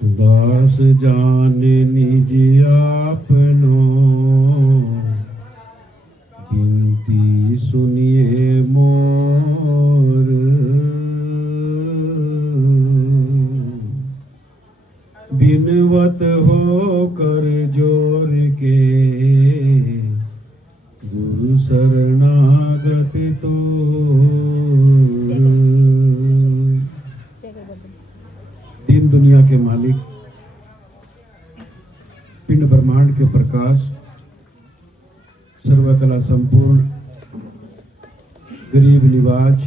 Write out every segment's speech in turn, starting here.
दास जाने निज आपनो, बिनती सुनिए मोर। बिनवत हो कर जोर के, गुरु शरणागत तो। दीन दुनिया के मालिक, पिंड ब्रह्मांड के प्रकाश, सर्वकला संपूर्ण, गरीब निवाज,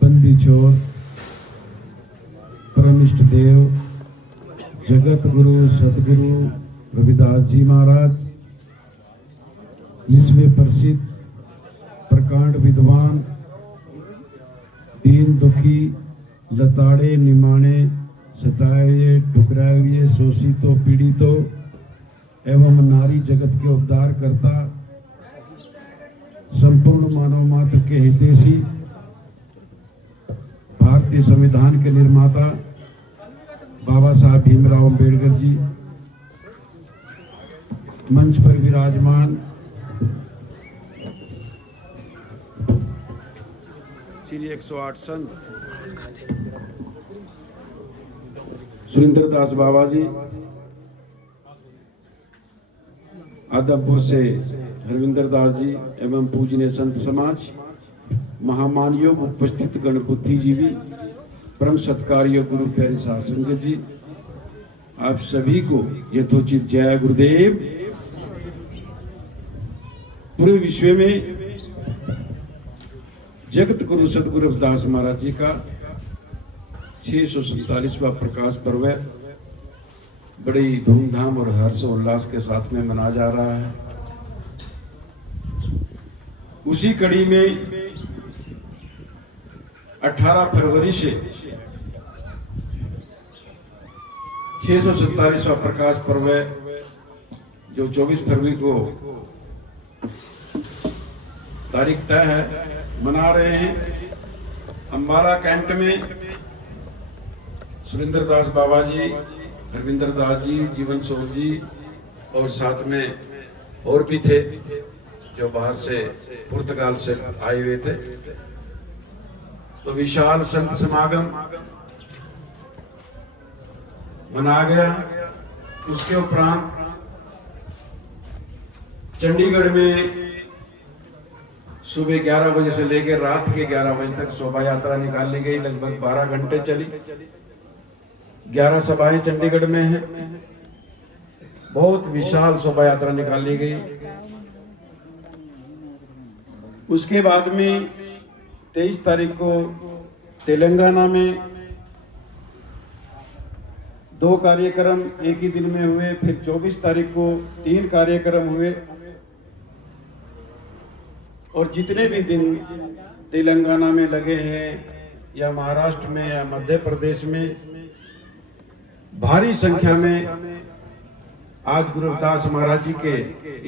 बंदी छोर, परम इष्ट देव, जगत गुरु सतगुरु रविदास जी महाराज, विश्व प्रसिद्ध प्रकांड विद्वान, दीन दुखी, लताड़े निमाणे, सताए ठुकराए हुए, शोषितों पीड़ितों एवं नारी जगत के उद्धार करता, संपूर्ण मानव मात्र के हितैषी, भारतीय संविधान के निर्माता बाबा साहब भीमराव अंबेडकर जी, मंच पर विराजमान श्री 108 संत सुरेंद्र दास बाबा जी, आदमपुर से हरविंदर दास जी एवं पूजनीय संत समाज, महामानयोग उपस्थित गण बुद्धिजीवी, परम सत्कार्य गुरु प्यारे सासंग जी, आप सभी को यथोचित जय गुरुदेव। पूरे विश्व में जगत गुरु सतगुरु रविदास महाराज जी का 647वां प्रकाश पर्व बड़ी धूमधाम और हर्ष उल्लास के साथ में मनाया जा रहा है। उसी कड़ी में 18 फरवरी से 647वां प्रकाश पर्व जो 24 फरवरी को तारीख तय है, मना रहे हैं। अंबाला कैंट में सुरेंद्र दास बाबा जी, हरविंदर दास जी, जीवन सोल जी और साथ में और भी थे जो बाहर से पुर्तगाल से आए हुए थे। तो विशाल संत समागम मना गया। उसके उपरांत चंडीगढ़ में सुबह 11 बजे से लेकर रात के 11 बजे तक शोभा यात्रा निकाली गई। लगभग 12 घंटे चली। 11 सभाएं चंडीगढ़ में हैं। बहुत विशाल शोभा यात्रा निकाली गई। उसके बाद में 23 तारीख को तेलंगाना में 2 कार्यक्रम एक ही दिन में हुए। फिर 24 तारीख को 3 कार्यक्रम हुए। और जितने भी दिन तेलंगाना में लगे हैं या महाराष्ट्र में या मध्य प्रदेश में, भारी संख्या में आज गुरु रविदास महाराज जी के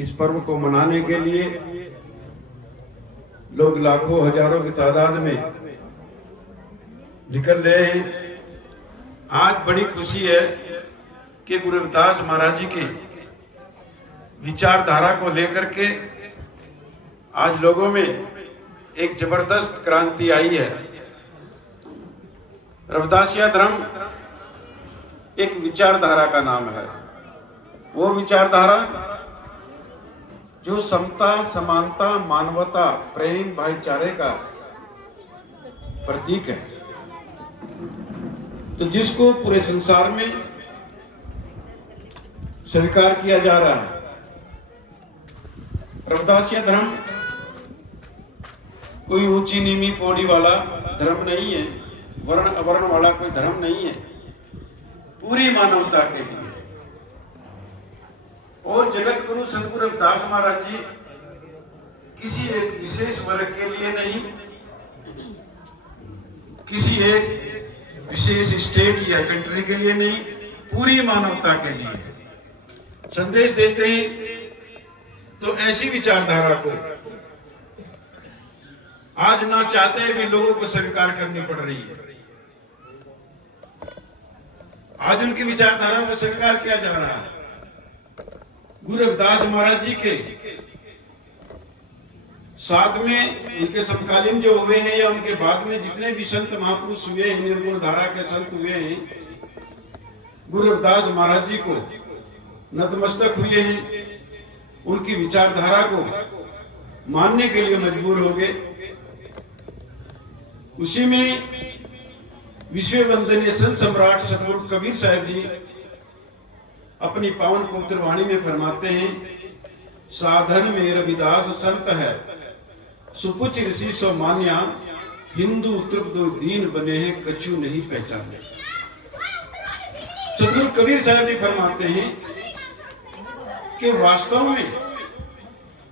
इस पर्व को मनाने के लिए लोग लाखों हजारों की तादाद में निकल रहे हैं। आज बड़ी खुशी है कि गुरु रविदास महाराज जी के विचारधारा को लेकर के आज लोगों में एक जबरदस्त क्रांति आई है। रविदासिया धर्म एक विचारधारा का नाम है। वो विचारधारा जो समता, समानता, मानवता, प्रेम, भाईचारे का प्रतीक है, तो जिसको पूरे संसार में स्वीकार किया जा रहा है। रविदासिया धर्म कोई ऊंची नीवी पौड़ी वाला धर्म नहीं है, वर्ण अवर्ण वाला कोई धर्म नहीं है, पूरी मानवता के लिए। और जगत गुरु सतगुरु रविदास महाराज जी किसी एक विशेष वर्ग के लिए नहीं, किसी एक विशेष स्टेट या कंट्री के लिए नहीं, पूरी मानवता के लिए संदेश देते हैं। तो ऐसी विचारधारा को आज ना चाहते भी लोगों को स्वीकार करनी पड़ रही है। आज उनकी विचारधारा को स्वीकार किया जा रहा है। गुरु रविदास महाराज जी के साथ में उनके समकालीन जो हुए हैं या उनके बाद में जितने भी संत महापुरुष हुए हैं, निर्गुण धारा के संत हुए हैं, गुरु रविदास महाराज जी को नतमस्तक हुए हैं, उनकी विचारधारा को मानने के लिए मजबूर हो गए। उसी में विश्व वंदनीय संत सम्राट सतगुरु कबीर साहब जी अपनी पावन पवित्र वाणी में फरमाते हैं, साधन में रविदास संत है, सुपुच ऋषि सो मान्या, हिंदू तृप्त दीन बने हैं, कछु नहीं पहचाने। सतगुरु कबीर साहब जी फरमाते हैं कि वास्तव में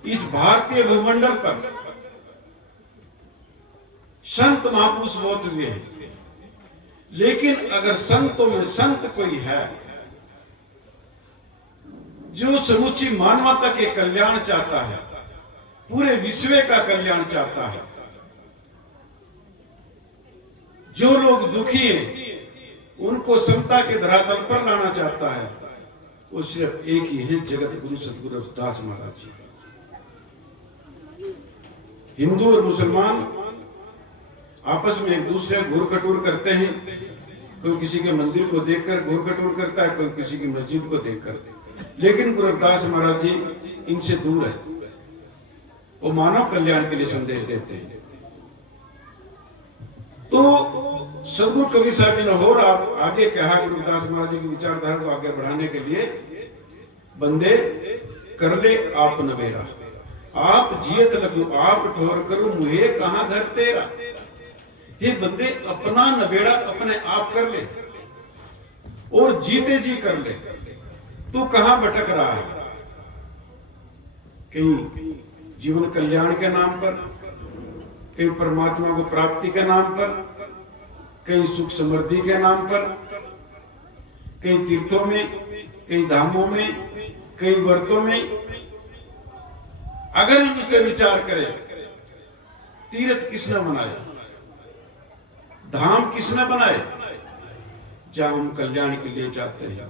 इस भारतीय भूमंडल पर संत महापुरुष बहुत हुए हैं, लेकिन अगर संतों में संत कोई है जो समूची मानवता के कल्याण चाहता है, पूरे विश्व का कल्याण चाहता है, जो लोग दुखी हैं उनको समता के धरातल पर लाना चाहता है, वो सिर्फ एक ही है, जगत गुरु सतगुरु रविदास महाराज जी। हिंदू और मुसलमान आपस में एक दूसरे घूर कटोर करते हैं, कोई किसी के मंदिर को देखकर घूर कटोर करता है, कोई किसी की मस्जिद को देखकर, लेकिन गुरु रविदास महाराज जी इनसे दूर है, वो मानव कल्याण के लिए संदेश देते हैं। तो सदगुरु कबीर साहब जी ने और आप आगे कहा, गुरु रविदास महाराज जी की विचारधारा को आगे बढ़ाने के लिए, बंदे कर ले आप नवेरा, आप जियत लगो आप ठोर करो, मुहे कहां घर तेरा। ये बंदे अपना नवेड़ा अपने आप कर ले और जीते जी कर ले। तू कहां भटक रहा है? कहीं जीवन कल्याण के नाम पर, कहीं परमात्मा को प्राप्ति के नाम पर, कहीं सुख समृद्धि के नाम पर, कहीं तीर्थों में, कहीं धामों में, कहीं व्रतों में। अगर हम इसका विचार करें, तीर्थ किसने बनाया, धाम किसने बनाए, जहां हम कल्याण के लिए जाते हैं,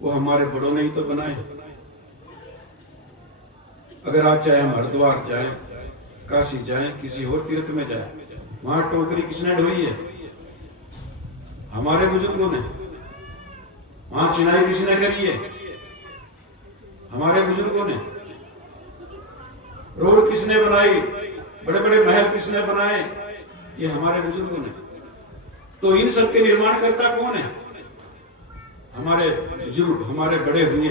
वो हमारे बड़ों ने ही तो बनाए। अगर आज चाहे हम हरिद्वार जाएं, काशी जाएं, किसी और तीर्थ में जाएं, वहां टोकरी किसने ढोई है? हमारे बुजुर्गों ने। वहां चिनाई किसने करी है? हमारे बुजुर्गों ने। रोड किसने बनाई, बड़े बड़े महल किसने बनाए? ये हमारे बुजुर्गों ने। तो इन सब के निर्माण करता कौन है? हमारे बुजुर्ग, हमारे बड़े हुए।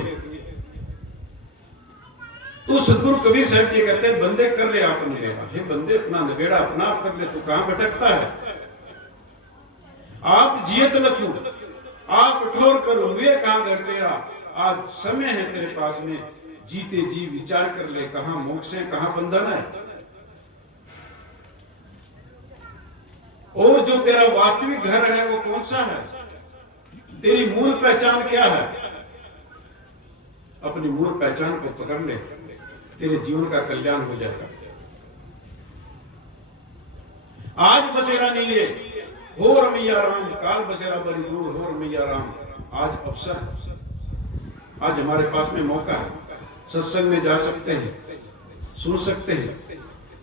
तो सदगुरु कबीर साहब जी कहते हैं, बंदे कर ले आप नवेड़ा। हे बंदे, अपना नवेड़ा अपना आप कर ले, तू कहां भटकता है? आप जियत लखू आप ठोर करो, वे कहां घर तेरा। आज समय है तेरे पास में, जीते जी विचार कर ले, कहां मोक्ष है, कहां बंधन है। और जो तेरा वास्तविक घर है वो कौन सा है? तेरी मूल पहचान क्या है? अपनी मूल पहचान को पकड़ ले, तेरे जीवन का कल्याण हो जाएगा। आज बसेरा नहीं है, हो रमैया राम, काल बसेरा बड़ी दूर, हो रमैया राम। आज अवसर है, आज हमारे पास में मौका है। सत्संग में जा सकते हैं, सुन सकते हैं,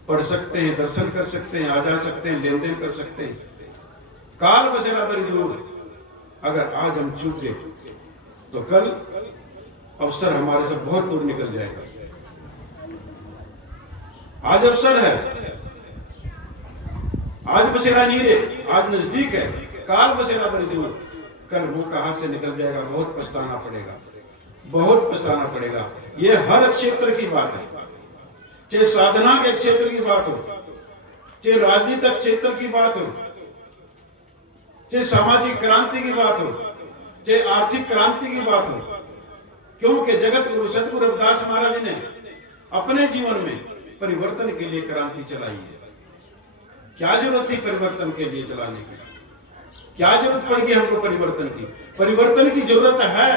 पढ़ सकते हैं, दर्शन कर सकते हैं, आ जा सकते हैं, लेन देन कर सकते हैं। काल बसेरा बड़ी दूर। अगर आज हम चूक गए तो कल अवसर हमारे से बहुत दूर निकल जाएगा। आज अवसर है, आज बसेरा नहीं है, आज नजदीक है। काल बसेरा बड़ी दूर, कल मुंह का हाथ से निकल जाएगा, बहुत पछताना पड़ेगा, बहुत पछताना पड़ेगा। यह हर क्षेत्र की बात है, चाहे साधना के क्षेत्र की बात हो, चाहे राजनीतिक क्षेत्र की बात हो, चाहे सामाजिक क्रांति की बात हो, चाहे आर्थिक क्रांति की बात हो। क्योंकि जगत गुरु सतगुरु रविदास महाराज ने अपने जीवन में परिवर्तन के लिए क्रांति चलाई है। क्या जरूरत थी परिवर्तन के लिए चलाने की? क्या जरूरत पड़ेगी हमको परिवर्तन की? परिवर्तन की जरूरत है।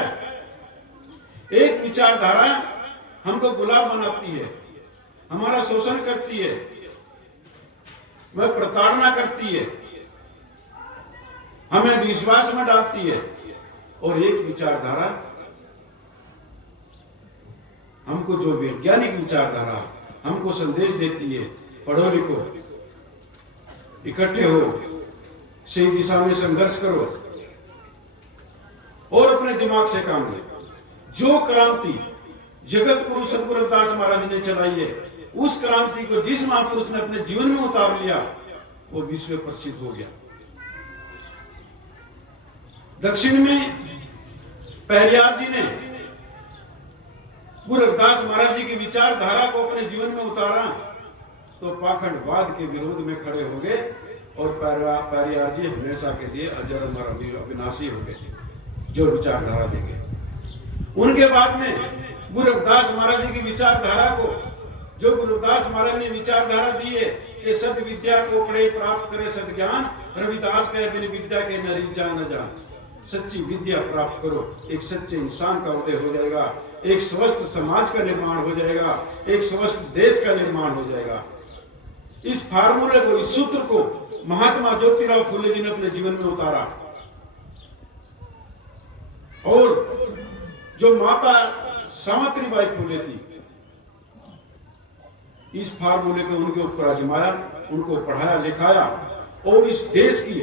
एक विचारधारा हमको गुलाम बनाती है, हमारा शोषण करती है, वह प्रताड़ना करती है, हमें विश्वास में डालती है, और एक विचारधारा हमको, जो वैज्ञानिक विचारधारा हमको संदेश देती है, पढ़ो लिखो, इकट्ठे हो, सही दिशा में संघर्ष करो और अपने दिमाग से काम ले। जो क्रांति जगत गुरु सतगुरु रविदास महाराज ने चलाई है, उस क्रांति को जिस महापुरुष ने अपने जीवन में उतार लिया, वो विश्व प्रसिद्ध हो गया। दक्षिण में पेरियार जी ने गुरु रविदास महाराज जी की विचारधारा को अपने जीवन में उतारा, तो पाखंडवाद के विरोध में खड़े हो गए और पेरियार जी हमेशा के लिए अजर अमर अविनाशी हो गए, जो विचारधारा देंगे। उनके बाद में गुरु रविदास महाराज जी की विचारधारा को, जो गुरु रविदास महाराज ने विचारधारा दी है कि सद विद्या को पढ़े प्राप्त करे सद ज्ञान, रविदास कहे बिन विद्या के नरी जान न जान। सच्ची विद्या प्राप्त करो, एक सच्चे इंसान का उदय हो जाएगा, एक स्वस्थ समाज का निर्माण हो जाएगा, एक स्वस्थ देश का निर्माण हो जाएगा। इस फार्मूले को, इस सूत्र को महात्मा ज्योतिराव फुले जी ने अपने जीवन में उतारा। और जो माता सावित्रीबाई फुले थी, इस फार्मूले को उनके ऊपर आजमाया, उनको पढ़ाया लिखाया और इस देश की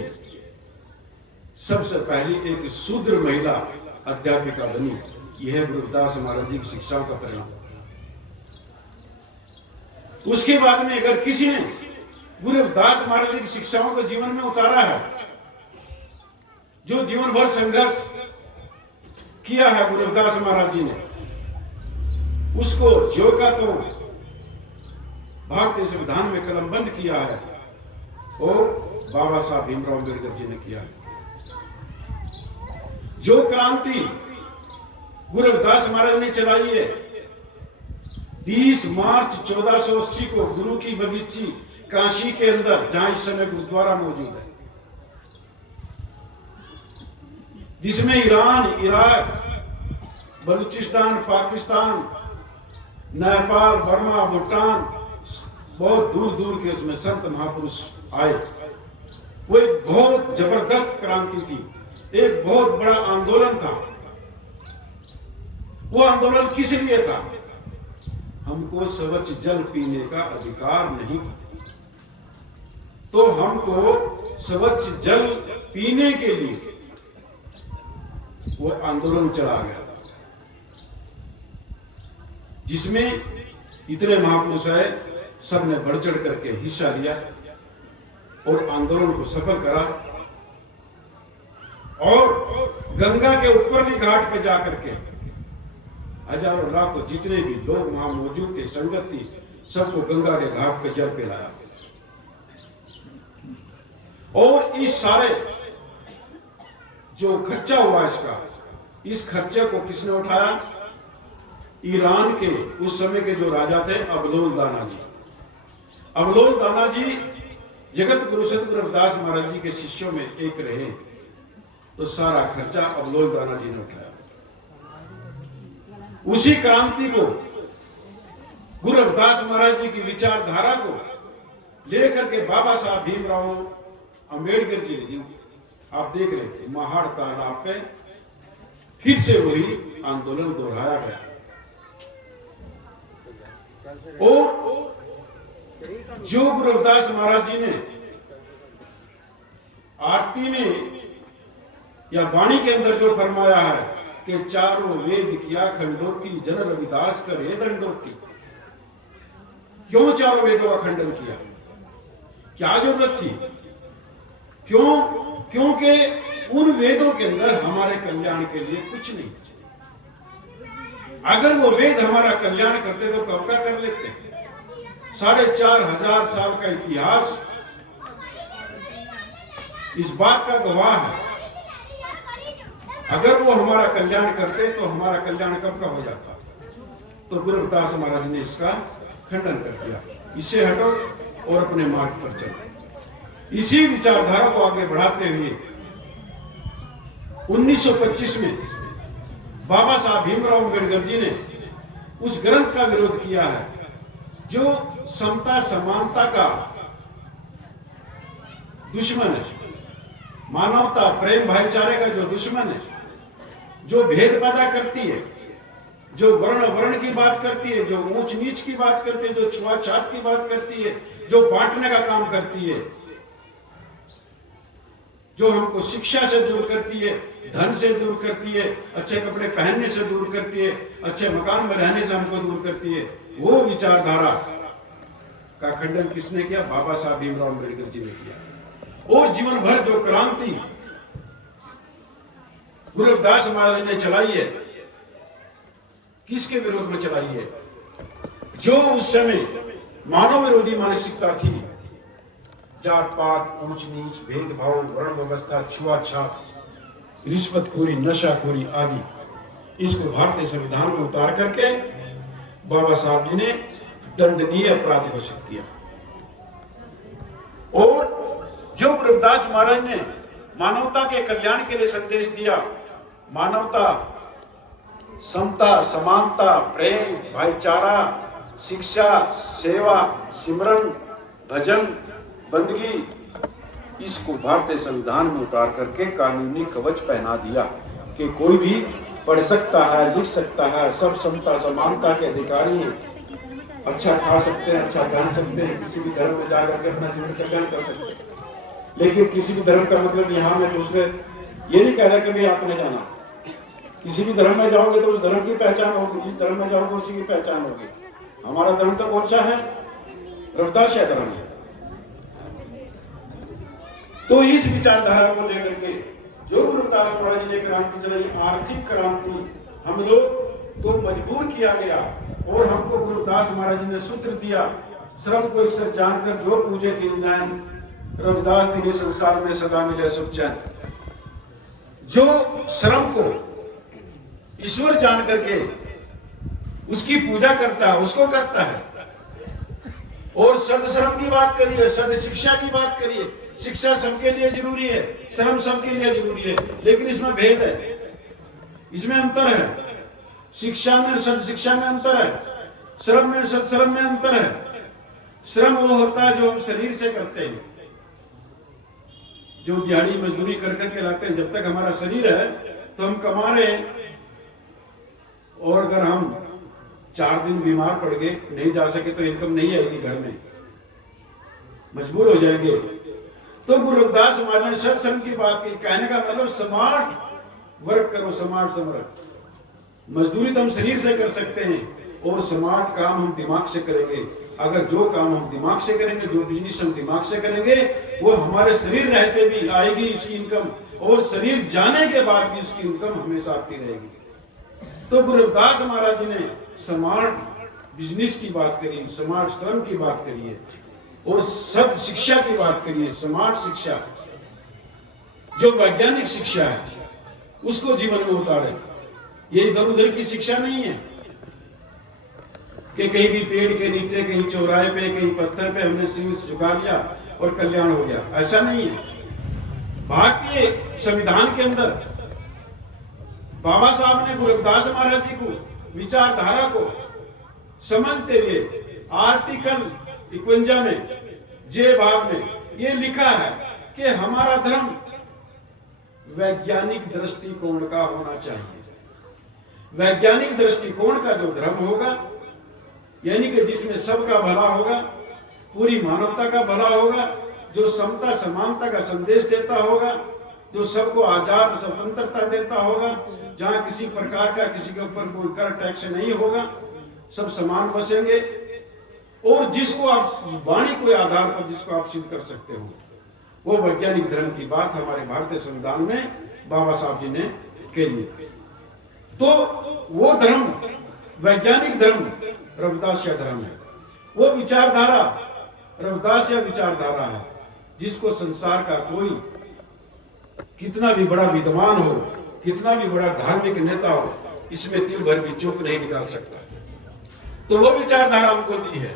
सबसे पहली एक शूद्र महिला अध्यापिका बनी। यह गुरु रविदास महाराज जी की शिक्षाओं का परिणाम। उसके बाद में अगर किसी ने गुरु रविदास महाराज जी की शिक्षाओं को जीवन में उतारा है, जो जीवन भर संघर्ष किया है गुरु रविदास महाराज जी ने, उसको जो का तो भारतीय संविधान में कलमबंद किया है, वो बाबा साहब भीमराव अम्बेडकर जी ने किया है। जो क्रांति गुरु रविदास महाराज ने चलाई है, 20 मार्च 1480 को गुरु की बगीची काशी के अंदर, जहां इस समय गुरुद्वारा मौजूद है, जिसमें Iran, Iraq, Balochistan, Pakistan, Nepal, Burma, Bhutan, बहुत दूर दूर के उसमें संत महापुरुष आए। वो एक बहुत जबरदस्त क्रांति थी, एक बहुत बड़ा आंदोलन था। वो आंदोलन किस लिए था? हमको स्वच्छ जल पीने का अधिकार नहीं था, तो हमको स्वच्छ जल पीने के लिए वो आंदोलन चला गया, जिसमें इतने महापुरुष आए, सबने बढ़ चढ़ करके हिस्सा लिया और आंदोलन को सफल करा। और गंगा के ऊपरली घाट पे जाकर के हजारों लाखों जितने भी लोग वहां मौजूद थे, संगत थी, सबको गंगा के घाट पे जल पिलाया। और इस सारे जो खर्चा हुआ इसका, इस खर्चे को किसने उठाया? ईरान के उस समय के जो राजा थे अबलोल दाना जी। अबलोल दाना जी जगत गुरु सतगुरु रविदास महाराज जी के शिष्यों में एक रहे, तो सारा खर्चा अबलोल दाना जी ने उठाया। उसी क्रांति को, गुरु रविदास महाराज जी की विचारधारा को लेकर के बाबा साहब भीमराव अंबेडकर जी ने, आप देख रहे थे, महाड़ तालाब पे फिर से वही आंदोलन दोहराया गया। और जो गुरु रविदास महाराज जी ने आरती में या वाणी के अंदर जो फरमाया है कि चारों वेद किया खंडोती, जन रविदास करे दंडोती। क्यों चारों वेदों का खंडन किया? क्या जरूरत थी? क्यों? क्योंकि उन वेदों के अंदर हमारे कल्याण के लिए कुछ नहीं। अगर वो वेद हमारा कल्याण करते तो कब का कर लेते। 4500 साल का इतिहास इस बात का गवाह है। अगर वो हमारा कल्याण करते तो हमारा कल्याण कब का हो जाता। तो गुरु रविदास महाराज ने इसका खंडन कर दिया। इससे हटो और अपने मार्ग पर चलो। इसी विचारधारा को आगे बढ़ाते हुए 1925 में बाबा साहब भीमराव अम्बेडकर जी ने उस ग्रंथ का विरोध किया है जो समता समानता का दुश्मन है, मानवता प्रेम भाईचारे का जो दुश्मन है, जो भेद पैदा करती है, जो वर्ण वर्ण की बात करती है, जो ऊंच नीच की बात करती है, जो छुआछात की बात करती है, जो बांटने का काम करती है, जो हमको शिक्षा से दूर करती है, धन से दूर करती है, अच्छे कपड़े पहनने से दूर करती है, अच्छे मकान में रहने से हमको दूर करती है, वो विचारधारा का खंडन किसने किया? बाबा साहब भीमराव अम्बेडकर जी ने किया। और जीवन भर जो क्रांति गुरु रविदास महाराज ने चलाई है, किसके विरोध में चलाई है? जो उस समय मानव विरोधी मानसिकता थी, जात पात, ऊंच नीच, भेदभाव, वर्ण व्यवस्था, छुआछात, रिश्वतखोरी, नशाखोरी आदि, इसको भारतीय संविधान में उतार करके बाबा साहब जी ने दंडनीय अपराध घोषित किया। और जो गुरु रविदास महाराज ने मानवता के कल्याण के लिए संदेश दिया, मानवता, समता, समानता, प्रेम, भाईचारा, शिक्षा, सेवा, सिमरन, भजन, बंदगी, इसको भारतीय संविधान में उतार करके कानूनी कवच पहना दिया कि कोई भी पढ़ सकता है, लिख सकता है, सब समता समानता के अधिकारी हैं, अच्छा खा सकते हैं, अच्छा पहन सकते हैं, किसी भी धर्म में जाकर के अपना जीवन कल्याण कर सकते हैं। लेकिन किसी भी धर्म का मतलब यहाँ में दूसरे ये नहीं कह रहा कभी आपने जाना, किसी भी धर्म में जाओगे तो उस धर्म की पहचान होगी, जिस धर्म में जाओगे उसी की पहचान होगी। हमारा धर्म तो कौन सा है? रविदास धर्म है। तो इस विचारधारा को लेकर के जो गुरु रविदास महाराज ने क्रांति चलाई, आर्थिक क्रांति, हम लोग को मजबूर किया गया और हमको गुरु रविदास महाराज ने सूत्र दिया, श्रम को ईश्वर जानकर जो पूजे दीनदयाल, रविदास दीनी संसार में सदा मिले सुख चैन। जो श्रम को ईश्वर जान करके उसकी पूजा करता है, उसको करता है। और सदश्रम की बात करिए, सद शिक्षा की बात करिए। शिक्षा सबके लिए जरूरी है, श्रम सबके लिए जरूरी है, लेकिन इसमें भेद है, इसमें अंतर है। शिक्षा में, सद शिक्षा में अंतर है, श्रम में, सदश्रम में अंतर है। श्रम वो होता है जो हम शरीर से करते हैं, जो दिहाड़ी मजदूरी कर करके लाते हैं। जब तक हमारा शरीर है तो हम कमा रहे हैं, और अगर हम 4 दिन बीमार पड़ गए, नहीं जा सके तो इनकम नहीं आएगी, घर में मजबूर हो जाएंगे। तो गुरु रविदास महाराज ने सत्संग की बात की, कहने का मतलब स्मार्ट वर्क करो, स्मार्ट समर्थ। मजदूरी तो हम शरीर से कर सकते हैं और स्मार्ट काम हम दिमाग से करेंगे। अगर जो काम हम दिमाग से करेंगे, जो बिजनेस हम दिमाग से करेंगे, वो हमारे शरीर रहते भी आएगी उसकी इनकम, और शरीर जाने के बाद भी उसकी इनकम हमेशा आती रहेगी। तो गुरु रविदास महाराज जी ने स्मार्ट बिजनेस की बात करी, स्मार्ट श्रम की बात करी है, और सद शिक्षा की बात करिए। स्मार्ट शिक्षा, जो वैज्ञानिक शिक्षा है, उसको जीवन में उतारे। ये इधर उधर की शिक्षा नहीं है कि कहीं भी पेड़ के नीचे, कहीं चौराहे पे, कहीं पत्थर पे हमने शीश झुका लिया और कल्याण हो गया, ऐसा नहीं है। भारतीय संविधान के अंदर बाबा साहब ने गुरु रविदास महाराज जी को विचारधारा को समझते हुए आर्टिकल 51 में जे भाग में ये लिखा है कि हमारा धर्म वैज्ञानिक दृष्टिकोण का होना चाहिए। वैज्ञानिक दृष्टिकोण का जो धर्म होगा, यानी कि जिसमें सबका भला होगा, पूरी मानवता का भला होगा, जो समता समानता का संदेश देता होगा, जो सबको आजाद स्वतंत्रता देता होगा, जहां किसी प्रकार का किसी के ऊपर कोई कर टैक्स नहीं होगा, सब समान बसेंगे, और जिसको आप वाणी के आधार पर जिसको आप सिद्ध कर सकते हो, वो वैज्ञानिक धर्म की बात हमारे भारतीय संविधान में बाबा साहब जी ने कही। तो वो धर्म, वैज्ञानिक धर्म रविदास धर्म है। वो विचारधारा रविदास विचारधारा है, जिसको संसार का कोई कितना भी बड़ा विद्वान हो, कितना भी बड़ा धार्मिक नेता हो, इसमें तिल भर भी चूक नहीं निकाल सकता। तो वो विचारधारा हमको दी है।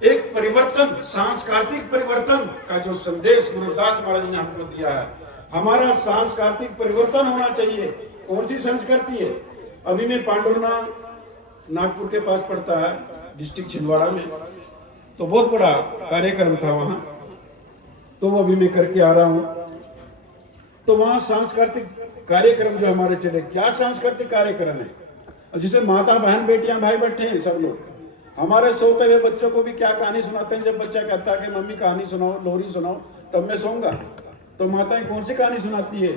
एक परिवर्तन, सांस्कृतिक परिवर्तन का जो संदेश गुरु रविदास महाराज ने हमको दिया है, हमारा सांस्कृतिक परिवर्तन होना चाहिए। कौन सी संस्कृति है? अभी मैं पांडुरना नागपुर के पास पड़ता है, डिस्ट्रिक्ट छिंदवाड़ा में, तो बहुत बड़ा कार्यक्रम था वहां, तो वो अभी मैं करके आ रहा हूं। तो वहां सांस्कृतिक कार्यक्रम जो हमारे चले, क्या सांस्कृतिक कार्यक्रम है, जिसे माता बहन बेटियां भाई बैठे हैं सब लोग, हमारे सोते हुए बच्चों को भी क्या कहानी सुनाते हैं। जब बच्चा कहता है कि मम्मी कहानी सुनाओ, लोरी सुनाओ, तब मैं सोऊंगा। तो माताएं कौन सी कहानी सुनाती है?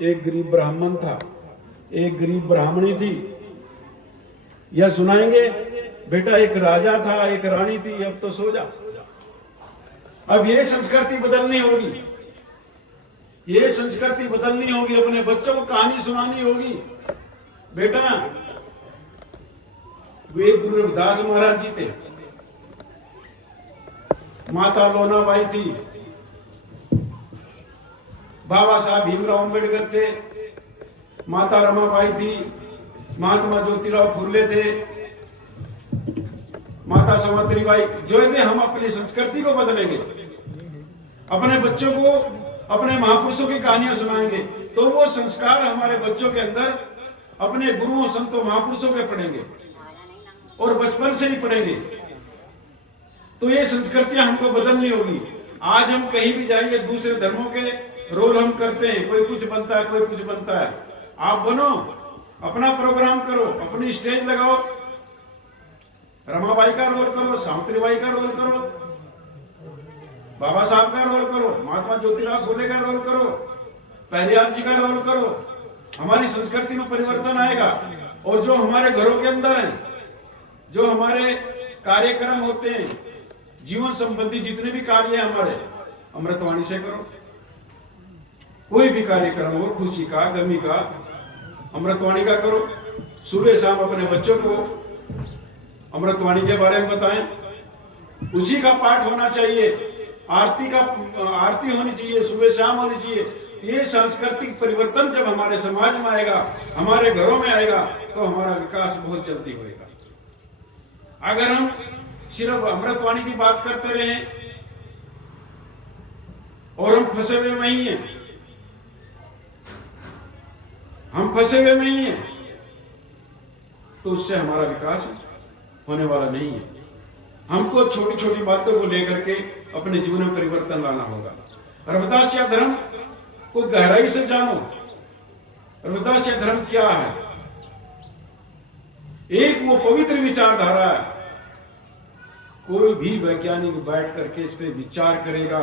एक गरीब ब्राह्मण था, एक गरीब ब्राह्मणी थी, यह सुनाएंगे, बेटा एक राजा था, एक रानी थी, अब तो सो जा। अब ये संस्कृति बदलनी होगी, ये संस्कृति बदलनी होगी, अपने बच्चों को कहानी सुनानी होगी। बेटा वे गुरु रविदास महाराज जी थे, माता लोनाबाई थी, बाबा साहब भीमराव अम्बेडकर थे, माता रमाबाई थी, महात्मा ज्योतिराव फुले थे, माता सावित्रीबाई। जो भी हम अपनी संस्कृति को बदलेंगे, अपने बच्चों को अपने महापुरुषों की कहानियां सुनाएंगे, तो वो संस्कार हमारे बच्चों के अंदर अपने गुरुओं संतों महापुरुषों के पढ़ेंगे और बचपन से ही पढ़ेंगे। तो ये संस्कृतियां हमको बदलनी होगी। आज हम कहीं भी जाएंगे, दूसरे धर्मों के रोल हम करते हैं, कोई कुछ बनता है, कोई कुछ बनता है। आप बनो, अपना प्रोग्राम करो, अपनी स्टेज लगाओ, रमाबाई का रोल करो, सावित्रीबाई का रोल करो, बाबा साहब का रोल करो, महात्मा ज्योतिराव फुले का रोल करो, पेरियार जी का रोल करो। हमारी संस्कृति में परिवर्तन आएगा। और जो हमारे घरों के अंदर है, जो हमारे कार्यक्रम होते हैं, जीवन संबंधी जितने भी कार्य है हमारे, अमृतवाणी से करो। कोई भी कार्यक्रम हो, खुशी का, गमी का, अमृतवाणी का करो। सुबह शाम अपने बच्चों को अमृतवाणी के बारे में बताएं। उसी का पाठ होना चाहिए, आरती होनी चाहिए, सुबह शाम होनी चाहिए। ये सांस्कृतिक परिवर्तन जब हमारे समाज में आएगा, हमारे घरों में आएगा, तो हमारा विकास बहुत जल्दी होगा। अगर हम सिर्फ अमृतवाणी की बात करते रहे और हम फंसे हुए वहीं हैं, हम फंसे हुए नहीं है, तो उससे हमारा विकास होने वाला नहीं है। हमको छोटी छोटी बातों को लेकर के अपने जीवन में परिवर्तन लाना होगा। रविदासिया धर्म को गहराई से जानो। रविदासिया धर्म क्या है? एक वो पवित्र विचारधारा है। कोई भी वैज्ञानिक बैठ करके इस पे विचार करेगा,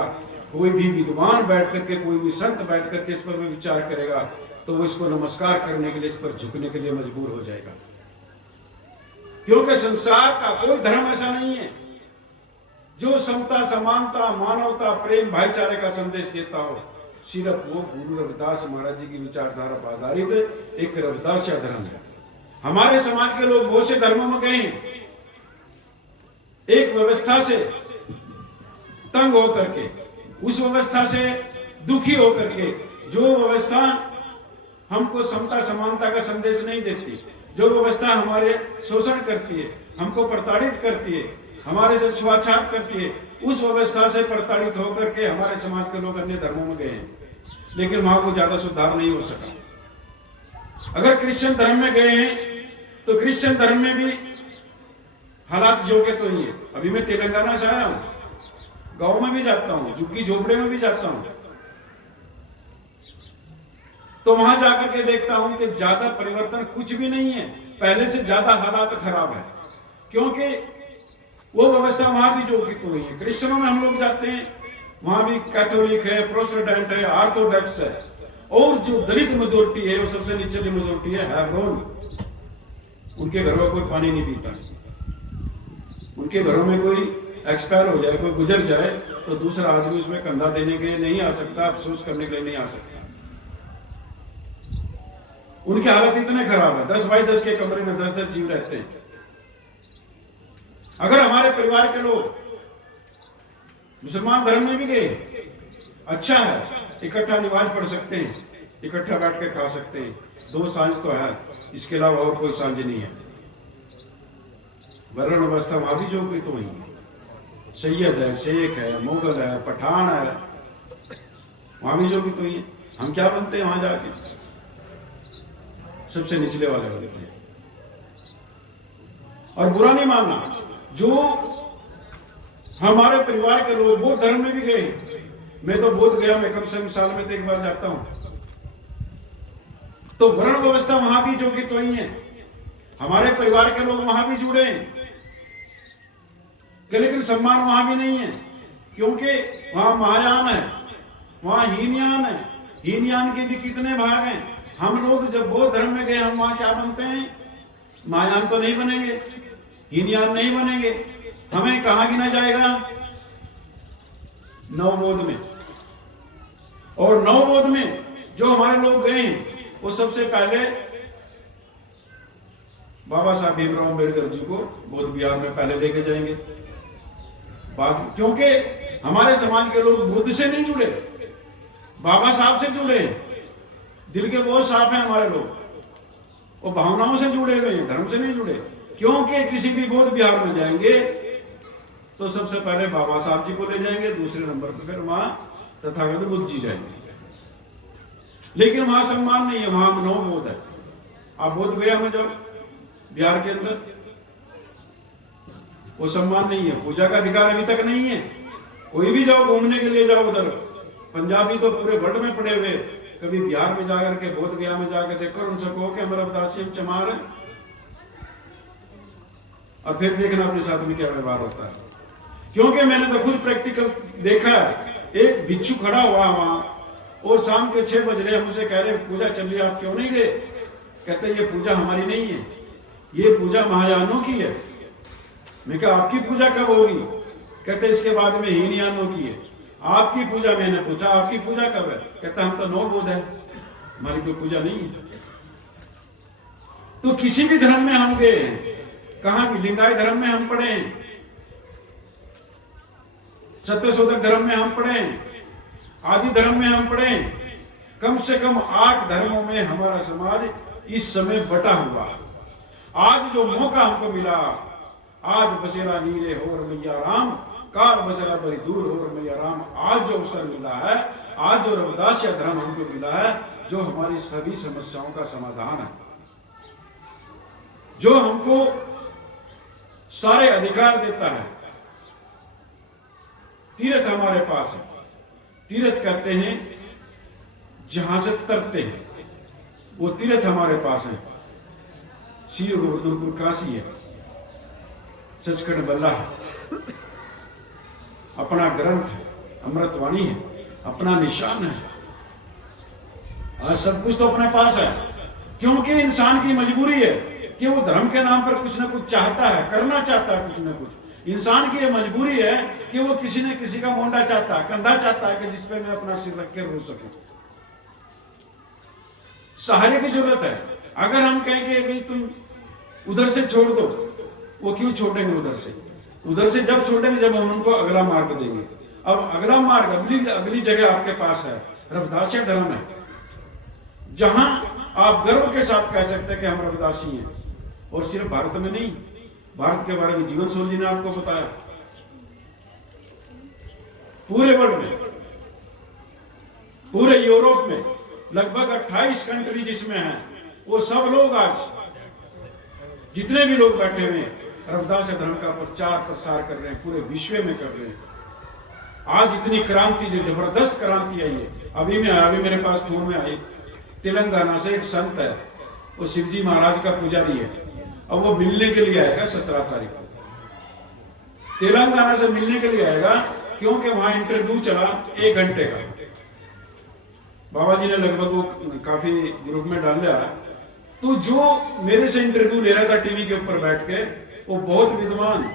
कोई भी विद्वान बैठ करके, कोई भी संत बैठ करके इस पर विचार करेगा, तो वो इसको नमस्कार करने के लिए, इस पर झुकने के लिए मजबूर हो जाएगा। क्योंकि संसार का कोई धर्म ऐसा नहीं है जो समता, समानता, मानवता, प्रेम, भाईचारे का संदेश देता हो। सिर्फ वो गुरु रविदास महाराज जी की विचारधारा पर आधारित एक रविदासिया धर्म है। हमारे समाज के लोग बहुत से धर्मों में गए हैं, एक व्यवस्था से तंग होकर के, उस व्यवस्था से दुखी होकर के, जो व्यवस्था हमको समता समानता का संदेश नहीं देती, जो व्यवस्था हमारे शोषण करती है, हमको प्रताड़ित करती है, हमारे से छुआछात करती है, उस व्यवस्था से प्रताड़ित होकर के हमारे समाज के लोग अन्य धर्मों में गए हैं, लेकिन वहां को ज्यादा सुधार नहीं हो सका। अगर क्रिश्चियन धर्म में गए हैं तो क्रिश्चियन धर्म में भी हालात जो के तो ही है। अभी मैं तेलंगाना से आया हूं, गांव में भी जाता हूं, झुग्गी झोपड़े में भी जाता हूं, तो वहां जाकर के देखता हूं कि ज्यादा परिवर्तन कुछ भी नहीं है, पहले से ज्यादा हालात खराब है। क्योंकि वो व्यवस्था वहां भी जो की तो हुई है। क्रिश्चियनों में हम लोग जाते हैं, वहां भी कैथोलिक है, प्रोटेस्टेंट है, ऑर्थोडॉक्स है, और जो दलित मेजोरिटी है, वो सबसे निचली मेजोरिटी है, हेब्रोन, उनके घरों में कोई पानी नहीं पीता। उनके घरों में कोई एक्सपायर हो जाए, कोई गुजर जाए, तो दूसरा आदमी उसमें कंधा देने के लिए नहीं आ सकता, अफसोस करने के लिए नहीं आ सकता। उनकी हालत इतने खराब है, 10 बाई 10 के कमरे में 10-10 जीव रहते हैं। अगर हमारे परिवार के लोग मुसलमान धर्म में भी गए, अच्छा है, इकट्ठा नमाज पढ़ सकते हैं, इकट्ठा बैठ के खा सकते हैं, 2 सांझ तो है, इसके अलावा और कोई सांझ नहीं है। वर्ण व्यवस्था वहां भी जो भी तो ही है, सैयद है, शेख है, मुगल है, पठान है, वहां भी जो भी तो ही है। हम क्या बनते हैं वहां जाके? सबसे निचले वाले बनते हैं। और बुरा नहीं मानना, जो हमारे परिवार के लोग वो धर्म में भी गए, मैं तो बोध गया, मैं कम से कम साल में तो एक बार जाता हूं। तो वर्ण व्यवस्था वहां भी जो कि तो ही है, हमारे परिवार के लोग वहां भी जुड़े हैं, लेकिन सम्मान वहां भी नहीं है, क्योंकि वहां महायान है, वहां हीनयान है। हीनयान के भी कितने भाग हैं। हम लोग जब बौद्ध धर्म में गए, हम वहां क्या बनते हैं? महायान तो नहीं बनेंगे, हीनयान नहीं बनेंगे। हमें कहां गिना जाएगा? नवबोध में। और नवबोध में जो हमारे लोग गए हैं, वो सबसे पहले बाबा साहब भीमराव अम्बेडकर जी को बौद्ध विहार में पहले लेके जाएंगे, क्योंकि हमारे समाज के लोग बुद्ध से नहीं जुड़े, बाबा साहब से जुड़े हैं। दिल के बहुत साफ हैं हमारे लोग, वो भावनाओं से जुड़े हुए हैं, धर्म से नहीं जुड़े। क्योंकि किसी भी बौद्ध विहार में जाएंगे तो सबसे पहले बाबा साहब जी को ले जाएंगे, दूसरे नंबर पर फिर वहां तथागत बुद्ध जी जाएंगे। लेकिन वहां सम्मान नहीं है, वहां नवबोध है। आप बोध गया में जाओ, बिहार के अंदर वो सम्मान नहीं है, पूजा का अधिकार अभी तक नहीं है। कोई भी जाओ, घूमने के लिए जाओ उधर, पंजाबी तो पूरे वर्ल्ड में पड़े हुए, कभी बिहार में जाकर के बोध गया में जाकर देखो, उनसे कहो कि हमारा उदासी चमार है, और फिर देखना अपने साथ में क्या व्यवहार होता है। क्योंकि मैंने तो खुद प्रैक्टिकल देखा है। एक भिक्षु खड़ा हुआ वहां, और शाम के 6 बज रहे, हमसे कह रहे पूजा चल रही, आप क्यों नहीं गए? कहते ये पूजा हमारी नहीं है, ये पूजा महायानों की है। मैं कहा आपकी पूजा कब होगी? कहते इसके बाद में हीनयानों की है। आपकी पूजा? मैंने पूछा आपकी पूजा कब है? कहता हम तो नवबोध है, हमारी कोई पूजा नहीं है। तो किसी भी धर्म में हम गए हैं, कहां भी लिंगायत धर्म में हम पढ़े हैं, सत्यशोधक धर्म में हम पढ़े हैं, आदि धर्म में हम पढ़े, कम से कम 8 धर्मों में हमारा समाज इस समय बटा हुआ। आज जो मौका हमको मिला, आज बसेरा नीरे होर मैया राम, कार बसेरा बड़ी दूर होर मैया राम, आज जो अवसर मिला है, आज जो रविदासिया धर्म हमको मिला है, जो हमारी सभी समस्याओं का समाधान है, जो हमको सारे अधिकार देता है। तीर्थ हमारे पास है, तीर्थ कहते हैं जहां से तरते हैं, वो तीर्थ हमारे पास है। सीर गोवर्धनपुर काशी है, सचखंड बल्ला है, अपना ग्रंथ है, अमृतवाणी है, अपना निशान है, आज सब कुछ तो अपने पास है। क्योंकि इंसान की मजबूरी है कि वो धर्म के नाम पर कुछ ना कुछ चाहता है, करना चाहता है कुछ ना कुछ। इंसान की ये मजबूरी है कि वो किसी न किसी का मोंडा चाहता है, कंधा चाहता है कि जिसपे मैं अपना सिर रख के रो सकूं। सहारे की जरूरत है। अगर हम कहें कि भाई तुम उधर से छोड़ दो, वो क्यों छोड़ेंगे उधर से? उधर से जब छोड़ेंगे जब हम उनको अगला मार्ग देंगे। अब अगला मार्ग, अगली जगह आपके पास है, रविदासिया धर्म है, जहां आप गर्व के साथ कह सकते हैं कि हम रविदासी हैं। और सिर्फ भारत में नहीं, भारत के बारे में जीवन सोल जी ने आपको बताया, पूरे वर्ल्ड में, पूरे यूरोप में लगभग 28 कंट्री जिसमें हैं, वो सब लोग आज जितने भी लोग बैठे हुए हैं रविदास धर्म का प्रचार प्रसार कर रहे हैं, पूरे विश्व में कर रहे हैं। आज इतनी क्रांति, जो जबरदस्त क्रांति आई है। अभी मेरे पास फोन में आई, तेलंगाना से एक संत है, वो शिवजी महाराज का पुजारी है। अब वो मिलने के लिए आएगा 17 तारीख को, तेलंगाना से मिलने के लिए आएगा, क्योंकि वहां इंटरव्यू चला 1 घंटे का। बाबा जी ने लगभग वो काफी ग्रुप में डाल लिया। तो जो मेरे से इंटरव्यू ले रहा था टीवी के ऊपर बैठ के, वो बहुत विद्वान,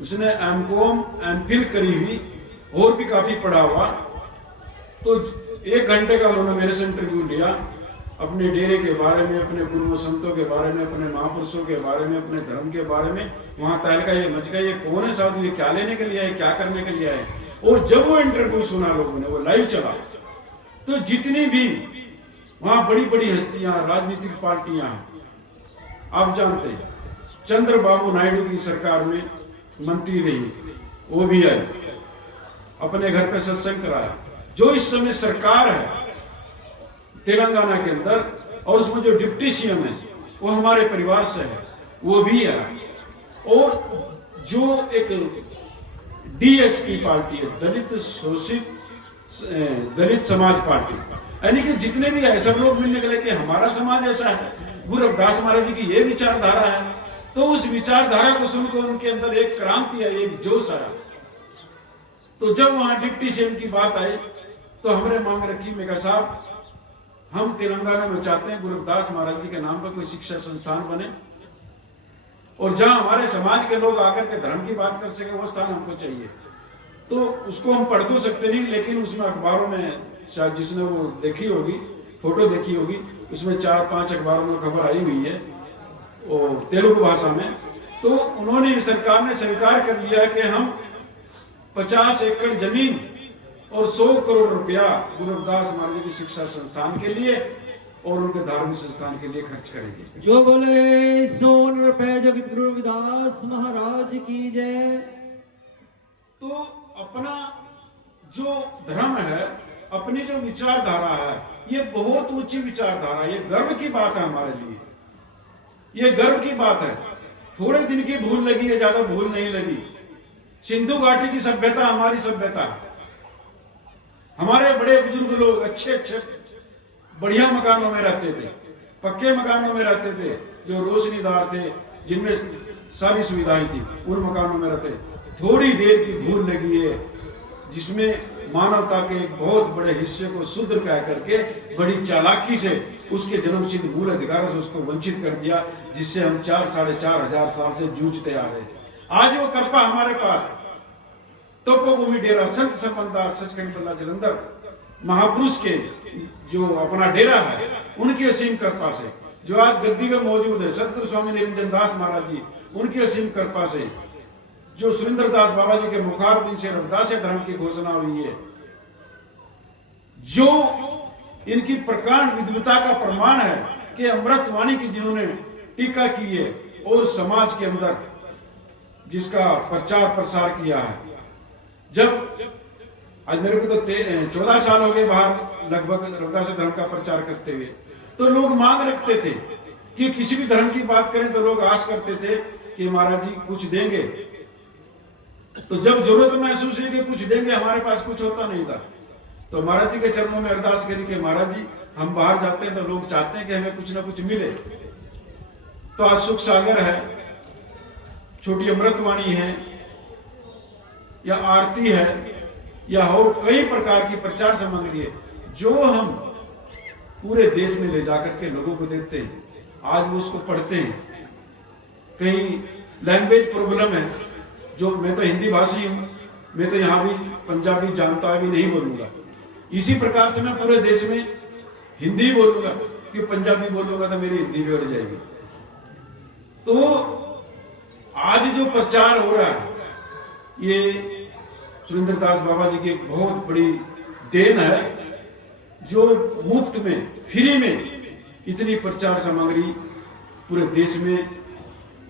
उसने एमकॉम एमफिल करी हुई और भी काफी पढ़ा हुआ। तो 1 घंटे का उन्होंने मेरे से इंटरव्यू लिया, अपने डेरे के बारे में, अपने गुरुओं संतों के बारे में, अपने महापुरुषों के बारे में, अपने धर्म के बारे में। वहां तहलका ये मच गया, ये कौन है साधु, ये क्या लेने के लिए आए, क्या करने के लिए आए। और जब वो इंटरव्यू सुना लोगों ने, वो लाइव चला, तो जितनी भी वहां बड़ी बड़ी हस्तियां, राजनीतिक पार्टियां, आप जानते हैं, चंद्रबाबू नायडू की सरकार में मंत्री रही, वो भी आए, अपने घर पे सत्संग कराया। जो इस समय सरकार है तेलंगाना के अंदर, और उसमें जो डिप्टी सीएम है वो हमारे परिवार से है, वो भी है। और जो एक DSP पार्टी है, दलित शोषित दलित समाज पार्टी, यानी कि जितने भी है सब लोग मिलने के लिए कि हमारा समाज ऐसा है, गुरु रविदास महाराज जी की ये विचारधारा है। तो उस विचारधारा को सुनकर उनके अंदर एक क्रांति आई, एक जोश आया। तो जब वहां डिप्टी सीएम की बात आई तो हमने मांग रखी, मैं कहा साहब हम तेलंगाना में चाहते हैं गुरु रविदास महाराज जी के नाम पर कोई शिक्षा संस्थान बने और जहां हमारे समाज के लोग आकर के धर्म की बात कर सके वो स्थान हमको चाहिए। तो उसको हम पढ़ तो सकते नहीं, लेकिन उसमें अखबारों में शायद जिसने वो देखी होगी, फोटो देखी होगी, उसमें 4-5 अखबारों में खबर आई हुई है और तेलुगु भाषा में। तो उन्होंने, सरकार ने स्वीकार कर लिया कि हम 50 एकड़ जमीन और 100 करोड़ रुपया गुरु रविदास महाराज जी की शिक्षा संस्थान के लिए और उनके धार्मिक संस्थान के लिए खर्च करेंगे। जो बोले 100 रुपए जगत गुरु रविदास महाराज की जय। तो अपना जो धर्म है, अपनी जो विचारधारा है, ये बहुत ऊंची विचारधारा, ये गर्व की बात है हमारे लिए, ये गर्व की बात है। थोड़े दिन की भूल लगी है, ज्यादा भूल नहीं लगी। सिंधु घाटी की सभ्यता हमारी सभ्यता है। हमारे बड़े बुजुर्ग लोग अच्छे बढ़िया मकानों में रहते थे, पक्के मकानों में रहते थे, जो रोशनीदार थे, जिनमें सारी सुविधाएं थी, उन मकानों में रहते। थोड़ी देर की भूल लगी है जिसमें मानवता के एक बहुत बड़े हिस्से को शूद्र कह करके बड़ी चालाकी से उसके जन्मसिद्ध मूल अधिकारों से उसको वंचित कर दिया, जिससे हम 4-4.5 हजार साल से जूझते आ रहे हैं। आज वो कृपा हमारे पास तपोभूमि डेरा संत संबंधा सचखंड बल्ला जलंधर महापुरुष के जो अपना डेरा है, उनकी असीम कृपा से, जो आज गद्दी में मौजूद है सतगुरु स्वामी निरंजन दास महाराज जी, उनकी असीम कृपा से, जो सुरेंद्र दास बाबा जी के मुखारबिंद से रविदास धर्म की घोषणा हुई है, जो इनकी प्रकांड विद्वता का प्रमाण है कि अमृत वाणी की जिन्होंने टीका की है और समाज के अंदर जिसका प्रचार प्रसार किया है। जब आज मेरे को तो 14 साल हो गए बाहर लगभग रविदास धर्म का प्रचार करते हुए, तो लोग मांग रखते थे कि किसी भी धर्म की बात करें तो लोग आस करते थे कि महाराज जी कुछ देंगे। तो जब जरूरत महसूस है कि कुछ देंगे, हमारे पास कुछ होता नहीं था, तो महाराज जी के चरणों में अरदास करी कि महाराज जी हम बाहर जाते हैं तो लोग चाहते हैं कि हमें कुछ ना कुछ मिले। तो आज सुख सागर है, छोटी अमृतवाणी है, या आरती है, या और कई प्रकार की प्रचार सामग्री है जो हम पूरे देश में ले जाकर के लोगों को देते हैं। आज वो उसको पढ़ते हैं। कहीं लैंग्वेज प्रॉब्लम है, जो मैं तो हिंदी भाषी हूं, मैं तो यहाँ भी पंजाबी जानता भी नहीं बोलूंगा, इसी प्रकार से मैं पूरे देश में हिंदी बोलूंगा, कि पंजाबी बोलूंगा तो मेरी हिंदी बिगड़ जाएगी। तो आज जो प्रचार हो रहा है ये सुरेंद्र दास बाबा जी की एक बहुत बड़ी देन है, जो मुफ्त में, फ्री में इतनी प्रचार सामग्री पूरे देश में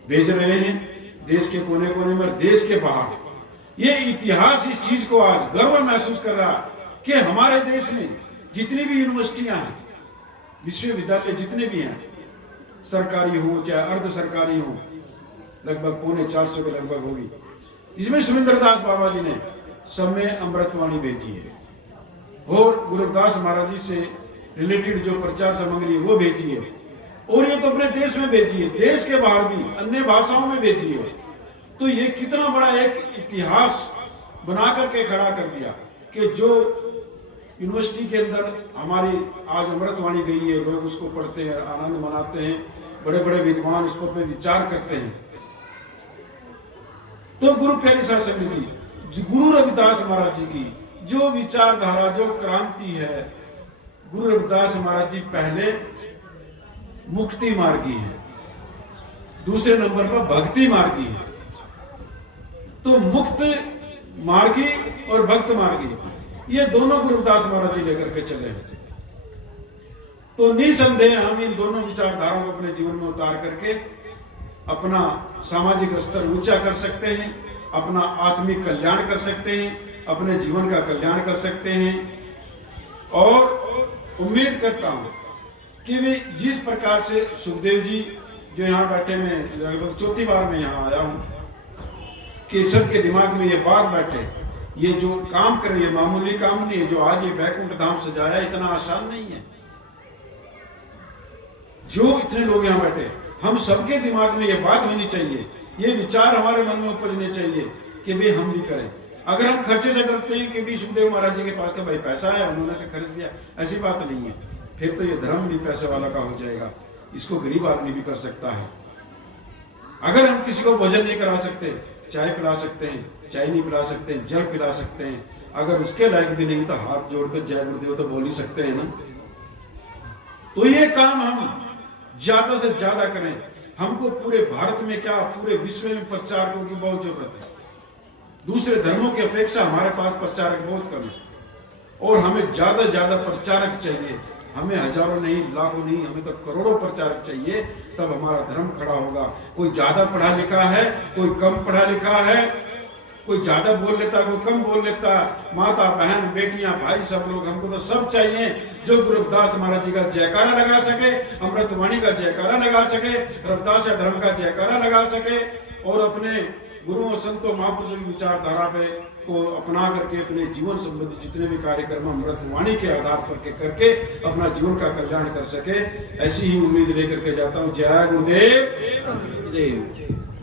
भेज रहे हैं, देश के कोने कोने में, देश के बाहर। ये इतिहास इस चीज को आज गर्व महसूस कर रहा है कि हमारे देश में जितनी भी यूनिवर्सिटियां हैं, विश्वविद्यालय जितने भी हैं, सरकारी हो चाहे अर्ध सरकारी हो, लगभग 450 के लगभग होगी, इसमें सुरेंद्र दास बाबा जी ने सब में अमृतवाणी भेजी है और गुरु रविदास महाराज जी से रिलेटेड जो प्रचार सामग्री है वो भेजी है। और ये तो अपने देश में भेजी है, देश के बाहर भी अन्य भाषाओं में भेजी है। तो ये कितना बड़ा एक इतिहास बना करके खड़ा कर दिया कि जो यूनिवर्सिटी के अंदर हमारी आज अमृतवाणी गई है, लोग उसको पढ़ते हैं, आनंद मनाते हैं, बड़े बड़े विद्वान उस पर विचार करते हैं। तो गुरु प्यारी साध समिति, गुरु रविदास महाराज जी की जो विचारधारा, जो क्रांति है, गुरु रविदास महाराज जी पहले मुक्ति मार्गी है, दूसरे नंबर पर भक्ति मार्गी है। तो मुक्त मार्गी और भक्त मार्गी, ये दोनों गुरु रविदास महाराज जी लेकर के चले हैं। तो निसंदेह हम इन दोनों विचारधाराओं को अपने जीवन में उतार करके अपना सामाजिक स्तर ऊंचा कर सकते हैं, अपना आत्मिक कल्याण कर सकते हैं, अपने जीवन का कल्याण कर सकते हैं। और उम्मीद करता हूं कि भी जिस प्रकार से सुखदेव जी जो यहाँ बैठे, मैं लगभग चौथी बार मैं यहाँ आया हूँ, कि सबके दिमाग में ये बात बैठे, ये जो काम कर रही है मामूली काम नहीं है, जो आज ये बैकुंठ धाम सजाया इतना आसान नहीं है। जो इतने लोग यहाँ बैठे, हम सबके दिमाग में ये बात होनी चाहिए, ये विचार हमारे मन में उपजने चाहिए कि भाई हम भी करें। अगर हम खर्चे से डरते हैं कि भी सुखदेव महाराज जी के पास तो भाई पैसा है, उन्होंने से खर्च दिया, ऐसी बात नहीं है। फिर तो ये धर्म भी पैसे वाला का हो जाएगा, इसको गरीब आदमी भी कर सकता है। अगर हम किसी को भोजन नहीं करा सकते, चाय पिला सकते हैं, चाय नहीं पिला सकते हैं, जल पिला सकते हैं, अगर उसके लायक भी नहीं तो हाथ जोड़कर जय गुरुदेव तो बोल ही सकते हैं ना। तो ये काम हम ज्यादा से ज्यादा करें। हमको पूरे भारत में क्या पूरे विश्व में प्रचारकों की बहुत जरूरत है। दूसरे धर्मों की अपेक्षा हमारे पास प्रचारक बहुत कम है और हमें ज्यादा से ज्यादा प्रचारक चाहिए। हमें हजारों नहीं, लाखों नहीं, हमें तो करोड़ों प्रचारक चाहिए, तब हमारा धर्म खड़ा होगा। कोई ज्यादा पढ़ा लिखा है, कोई कम पढ़ा लिखा है, कोई ज्यादा बोल लेता है, कोई कम बोल लेता है, माता बहन बेटियां भाई सब लोग, हमको तो सब चाहिए जो गुरु रविदास महाराज जी का जयकारा लगा सके, अमृतवाणी का जयकारा लगा सके, रविदास धर्म का जयकारा लगा सके और अपने गुरुओं संतों महापुरुषों की विचारधारा पे को अपना करके अपने जीवन संबंधी जितने भी कार्यक्रम अमृतवाणी के आधार पर के करके अपना जीवन का कल्याण कर सके, ऐसी ही उम्मीद लेकर के जाता हूँ। जय गुरुदेव।